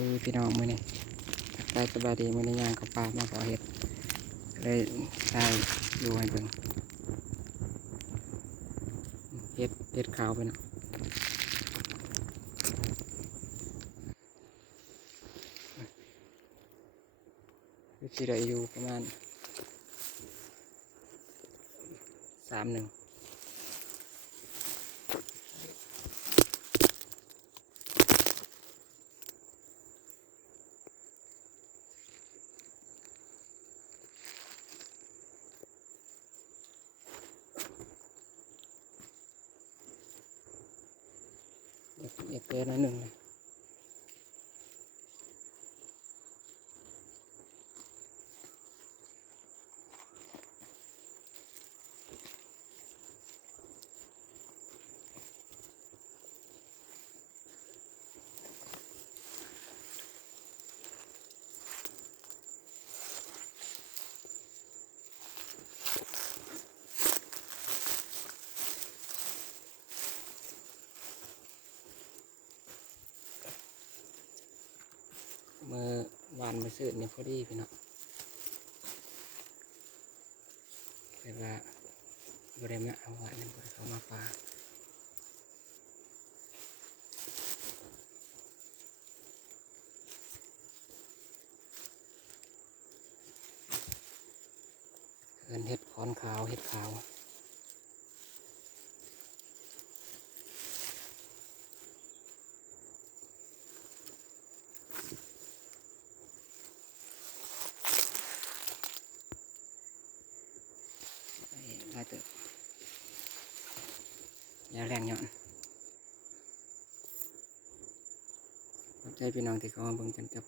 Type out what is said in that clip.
ดีพี่น้องมื้อนี้ทักทายสบายดีมื้อนี้ย่างเข้าป่ามาขอเห็ดเลยได้ดูให้เบิ่งเห็ดขาวไปเนาะคือสิได้อยู่ประมาณ3-1เอ็ดเกิน1เลยเมื่อวานมาซื้อนี่พอดีพี่น้องแต่ว่าบริมาเอาไว้นี่บ่ได้เขามาป่าเอิ้นเห็ดขอนขาวเห็ดขาวได้เติบยาแรงย้อนขอบใจพี่น้องที่เข้ามาเบิ่งจนจบ